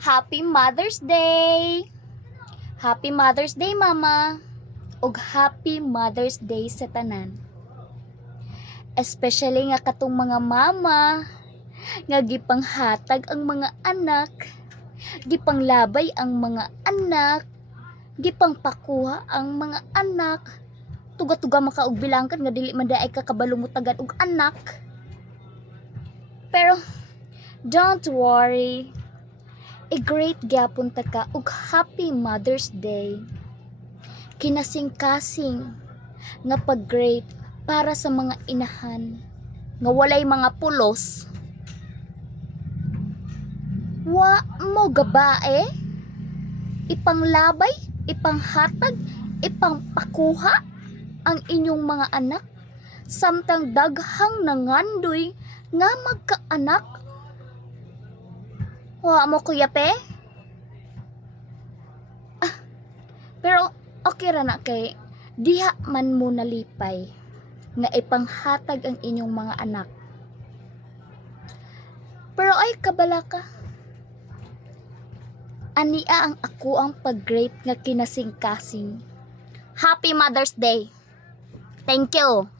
Happy Mother's Day! Happy Mother's Day, Mama! Ug Happy Mother's Day sa tanan. Especially nga katong mga mama nga gipanghatag ang mga anak, gipanglabay ang mga anak, gipangpakuha ang mga anak, tuga-tuga makaog bilangkan nga dili man daay kakabalumutagan og anak. Pero don't worry, i-great gyapon ta ka ug Happy Mother's Day. Kinasing-kasing nga pag-great para sa mga inahan nga walay mga pulos. Wa mo gabae, ipanglabay, ipanghatag, ipangpakuha ang inyong mga anak samtang daghang nangandoy nga magkaanak. Wa mo kuya pe? Pero okay ra na kay diha man mo nalipay nga ipanghatag ang inyong mga anak. Pero ay kabala ka. Ania ang ako ang pag-great nga kinasing-kasing. Happy Mother's Day. Thank you.